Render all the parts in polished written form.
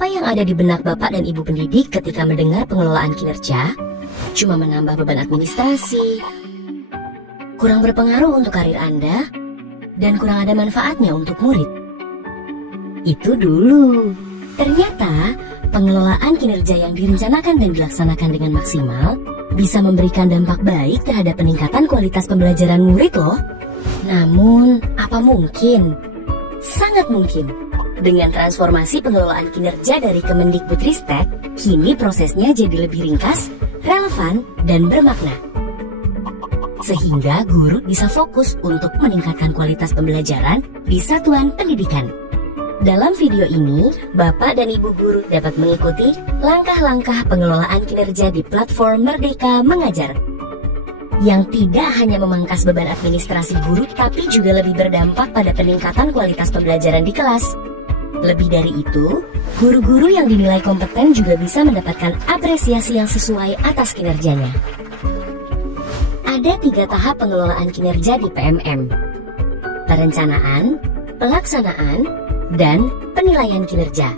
Apa yang ada di benak Bapak dan Ibu pendidik ketika mendengar pengelolaan kinerja? Cuma menambah beban administrasi, kurang berpengaruh untuk karir Anda, dan kurang ada manfaatnya untuk murid. Itu dulu. Ternyata, pengelolaan kinerja yang direncanakan dan dilaksanakan dengan maksimal bisa memberikan dampak baik terhadap peningkatan kualitas pembelajaran murid loh. Namun, apa mungkin? Sangat mungkin. Dengan transformasi pengelolaan kinerja dari Kemendikbudristek, kini prosesnya jadi lebih ringkas, relevan, dan bermakna. Sehingga guru bisa fokus untuk meningkatkan kualitas pembelajaran di satuan pendidikan. Dalam video ini, Bapak dan Ibu guru dapat mengikuti langkah-langkah pengelolaan kinerja di platform Merdeka Mengajar, yang tidak hanya memangkas beban administrasi guru, tapi juga lebih berdampak pada peningkatan kualitas pembelajaran di kelas. Lebih dari itu, guru-guru yang dinilai kompeten juga bisa mendapatkan apresiasi yang sesuai atas kinerjanya. Ada 3 tahap pengelolaan kinerja di PMM: perencanaan, pelaksanaan, dan penilaian kinerja.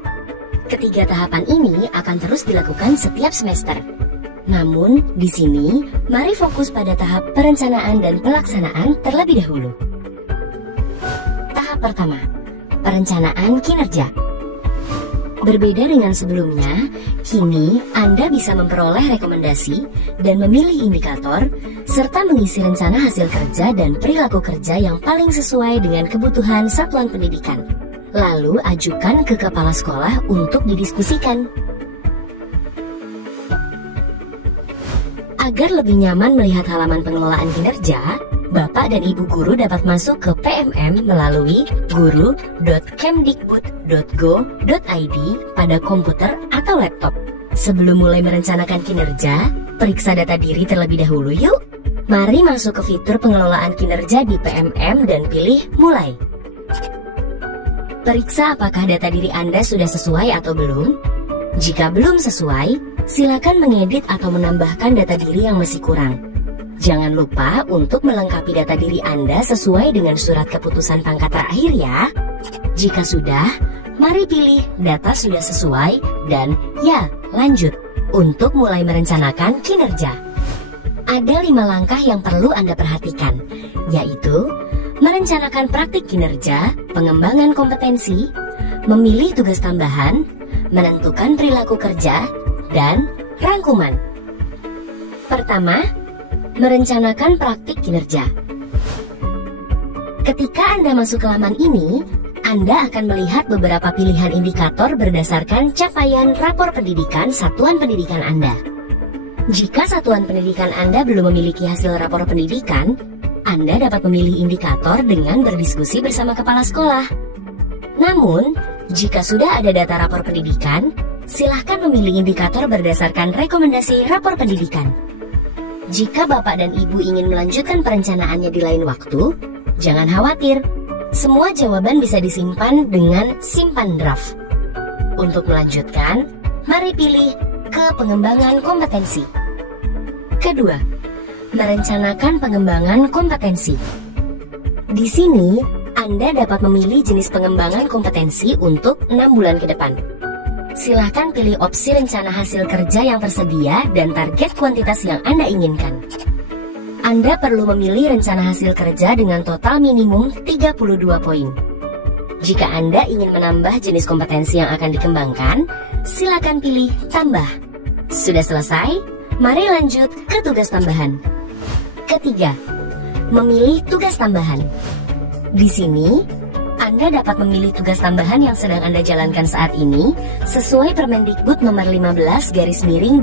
Ketiga tahapan ini akan terus dilakukan setiap semester. Namun, di sini, mari fokus pada tahap perencanaan dan pelaksanaan terlebih dahulu. Tahap pertama, perencanaan kinerja. Berbeda dengan sebelumnya, kini Anda bisa memperoleh rekomendasi dan memilih indikator, serta mengisi rencana hasil kerja dan perilaku kerja yang paling sesuai dengan kebutuhan satuan pendidikan. Lalu ajukan ke kepala sekolah untuk didiskusikan. Agar lebih nyaman melihat halaman pengelolaan kinerja, Bapak dan Ibu guru dapat masuk ke PMM melalui guru.kemdikbud.go.id pada komputer atau laptop. Sebelum mulai merencanakan kinerja, periksa data diri terlebih dahulu yuk. Mari masuk ke fitur pengelolaan kinerja di PMM dan pilih Mulai. Periksa apakah data diri Anda sudah sesuai atau belum. Jika belum sesuai, silakan mengedit atau menambahkan data diri yang masih kurang. Jangan lupa untuk melengkapi data diri Anda sesuai dengan surat keputusan pangkat terakhir ya. Jika sudah, mari pilih data sudah sesuai dan ya, lanjut untuk mulai merencanakan kinerja. Ada 5 langkah yang perlu Anda perhatikan, yaitu merencanakan praktik kinerja, pengembangan kompetensi, memilih tugas tambahan, menentukan perilaku kerja, dan rangkuman. Pertama, merencanakan praktik kinerja. Ketika Anda masuk ke laman ini, Anda akan melihat beberapa pilihan indikator berdasarkan capaian rapor pendidikan satuan pendidikan Anda. Jika satuan pendidikan Anda belum memiliki hasil rapor pendidikan, Anda dapat memilih indikator dengan berdiskusi bersama kepala sekolah. Namun, jika sudah ada data rapor pendidikan, silahkan memilih indikator berdasarkan rekomendasi rapor pendidikan. Jika Bapak dan Ibu ingin melanjutkan perencanaannya di lain waktu, jangan khawatir. Semua jawaban bisa disimpan dengan simpan draft. Untuk melanjutkan, mari pilih ke pengembangan kompetensi. Kedua, merencanakan pengembangan kompetensi. Di sini, Anda dapat memilih jenis pengembangan kompetensi untuk 6 bulan ke depan. Silahkan pilih opsi rencana hasil kerja yang tersedia dan target kuantitas yang Anda inginkan. Anda perlu memilih rencana hasil kerja dengan total minimum 32 poin. Jika Anda ingin menambah jenis kompetensi yang akan dikembangkan, silakan pilih tambah. Sudah selesai? Mari lanjut ke tugas tambahan. Ketiga, memilih tugas tambahan. Di sini, Anda dapat memilih tugas tambahan yang sedang Anda jalankan saat ini sesuai Permendikbud nomor 15/2018.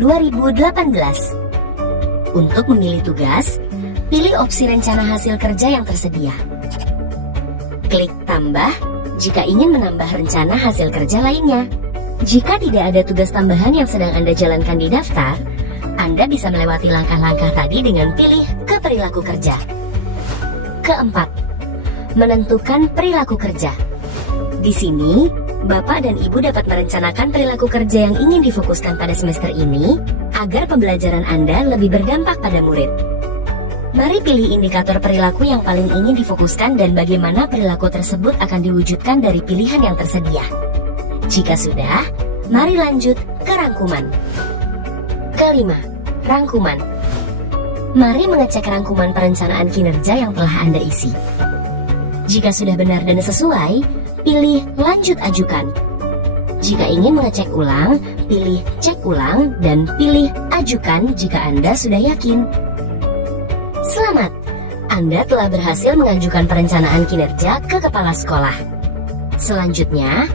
Untuk memilih tugas, pilih opsi rencana hasil kerja yang tersedia. Klik tambah jika ingin menambah rencana hasil kerja lainnya. Jika tidak ada tugas tambahan yang sedang Anda jalankan di daftar, Anda bisa melewati langkah-langkah tadi dengan pilih ke perilaku kerja. Keempat, menentukan perilaku kerja. Di sini, Bapak dan Ibu dapat merencanakan perilaku kerja yang ingin difokuskan pada semester ini agar pembelajaran Anda lebih berdampak pada murid. Mari pilih indikator perilaku yang paling ingin difokuskan dan bagaimana perilaku tersebut akan diwujudkan dari pilihan yang tersedia. Jika sudah, Mari lanjut ke rangkuman. Kelima, rangkuman. Mari mengecek rangkuman perencanaan kinerja yang telah Anda isi. Jika sudah benar dan sesuai, pilih lanjut ajukan. Jika ingin mengecek ulang, pilih cek ulang dan pilih ajukan jika Anda sudah yakin. Selamat, Anda telah berhasil mengajukan perencanaan kinerja ke kepala sekolah. Selanjutnya,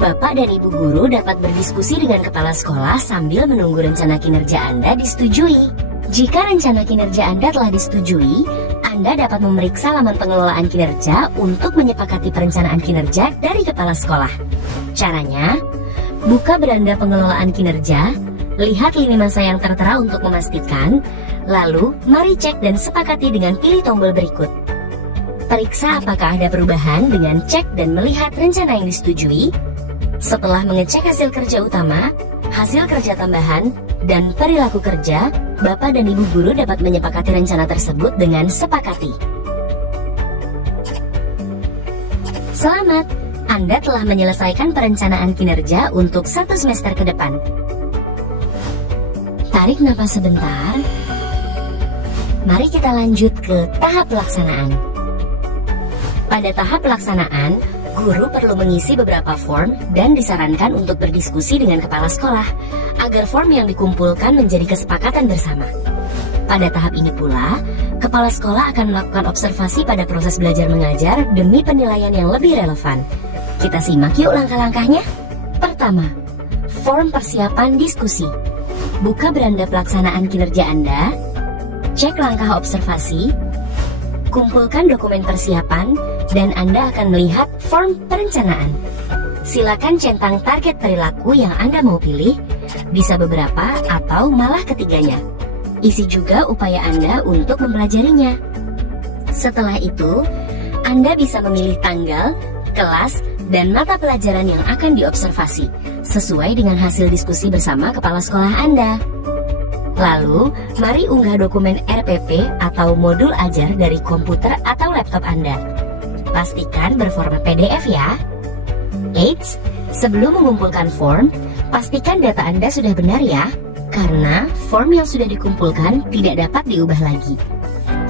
Bapak dan Ibu guru dapat berdiskusi dengan kepala sekolah sambil menunggu rencana kinerja Anda disetujui. Jika rencana kinerja Anda telah disetujui, Anda dapat memeriksa laman pengelolaan kinerja untuk menyepakati perencanaan kinerja dari kepala sekolah. Caranya, buka beranda pengelolaan kinerja, lihat lini masa yang tertera untuk memastikan, lalu mari cek dan sepakati dengan pilih tombol berikut. Periksa apakah ada perubahan dengan cek dan melihat rencana yang disetujui. Setelah mengecek hasil kerja utama, hasil kerja tambahan, dan perilaku kerja, Bapak dan Ibu guru dapat menyepakati rencana tersebut dengan sepakati. Selamat, Anda telah menyelesaikan perencanaan kinerja untuk 1 semester ke depan. Tarik napas sebentar. Mari kita lanjut ke tahap pelaksanaan. Pada tahap pelaksanaan, guru perlu mengisi beberapa form dan disarankan untuk berdiskusi dengan kepala sekolah agar form yang dikumpulkan menjadi kesepakatan bersama. Pada tahap ini pula, kepala sekolah akan melakukan observasi pada proses belajar mengajar demi penilaian yang lebih relevan. Kita simak yuk langkah-langkahnya. Pertama, form persiapan diskusi. Buka beranda pelaksanaan kinerja Anda, cek langkah observasi, kumpulkan dokumen persiapan, dan Anda akan melihat form perencanaan. Silakan centang target perilaku yang Anda mau pilih, bisa beberapa atau malah ketiganya. Isi juga upaya Anda untuk mempelajarinya. Setelah itu, Anda bisa memilih tanggal, kelas, dan mata pelajaran yang akan diobservasi, sesuai dengan hasil diskusi bersama kepala sekolah Anda. Lalu, mari unggah dokumen RPP atau modul ajar dari komputer atau laptop Anda. Pastikan berformat PDF ya. Eits, sebelum mengumpulkan form, pastikan data Anda sudah benar ya, karena form yang sudah dikumpulkan tidak dapat diubah lagi.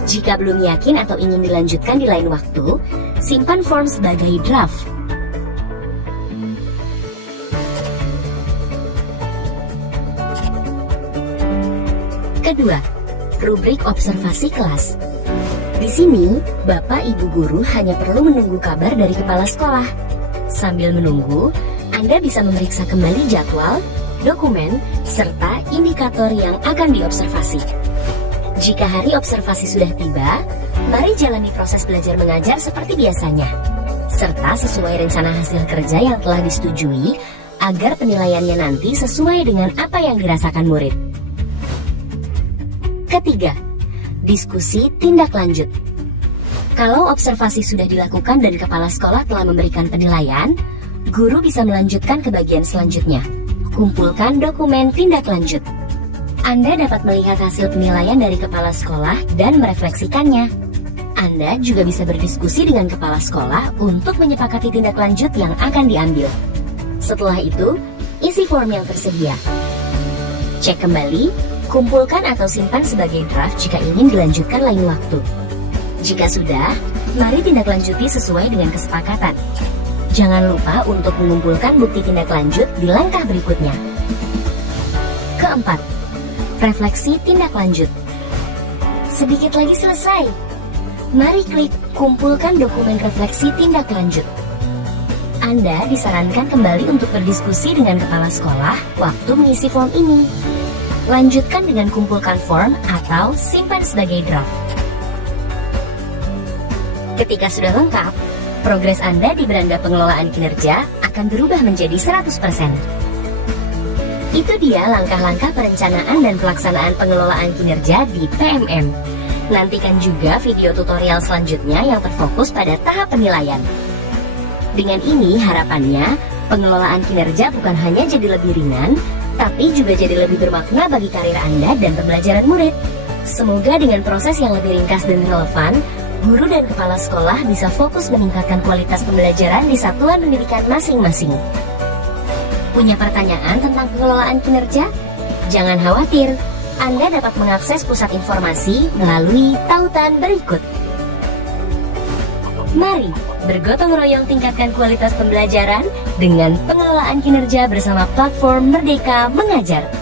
Jika belum yakin atau ingin dilanjutkan di lain waktu, simpan form sebagai draft. Kedua, rubrik observasi kelas. Di sini, Bapak Ibu guru hanya perlu menunggu kabar dari kepala sekolah. Sambil menunggu, Anda bisa memeriksa kembali jadwal, dokumen, serta indikator yang akan diobservasi. Jika hari observasi sudah tiba, mari jalani proses belajar mengajar seperti biasanya, serta sesuai rencana hasil kerja yang telah disetujui, agar penilaiannya nanti sesuai dengan apa yang dirasakan murid. Ketiga, diskusi tindak lanjut. Kalau observasi sudah dilakukan dan kepala sekolah telah memberikan penilaian, guru bisa melanjutkan ke bagian selanjutnya. Kumpulkan dokumen tindak lanjut. Anda dapat melihat hasil penilaian dari kepala sekolah dan merefleksikannya. Anda juga bisa berdiskusi dengan kepala sekolah untuk menyepakati tindak lanjut yang akan diambil. Setelah itu, isi form yang tersedia. Cek kembali, kumpulkan atau simpan sebagai draft jika ingin dilanjutkan lain waktu. Jika sudah, mari tindak lanjuti sesuai dengan kesepakatan. Jangan lupa untuk mengumpulkan bukti tindak lanjut di langkah berikutnya. Keempat, refleksi tindak lanjut. Sedikit lagi selesai. Mari klik kumpulkan dokumen refleksi tindak lanjut. Anda disarankan kembali untuk berdiskusi dengan kepala sekolah waktu mengisi form ini. Lanjutkan dengan kumpulkan form atau simpan sebagai draft. Ketika sudah lengkap, progres Anda di beranda pengelolaan kinerja akan berubah menjadi 100%. Itu dia langkah-langkah perencanaan dan pelaksanaan pengelolaan kinerja di PMM. Nantikan juga video tutorial selanjutnya yang terfokus pada tahap penilaian. Dengan ini harapannya, pengelolaan kinerja bukan hanya jadi lebih ringan, tapi juga jadi lebih bermakna bagi karir Anda dan pembelajaran murid. Semoga dengan proses yang lebih ringkas dan relevan, guru dan kepala sekolah bisa fokus meningkatkan kualitas pembelajaran di satuan pendidikan masing-masing. Punya pertanyaan tentang pengelolaan kinerja? Jangan khawatir, Anda dapat mengakses pusat informasi melalui tautan berikut. Mari bergotong royong tingkatkan kualitas pembelajaran dengan pengelolaan kinerja bersama platform Merdeka Mengajar.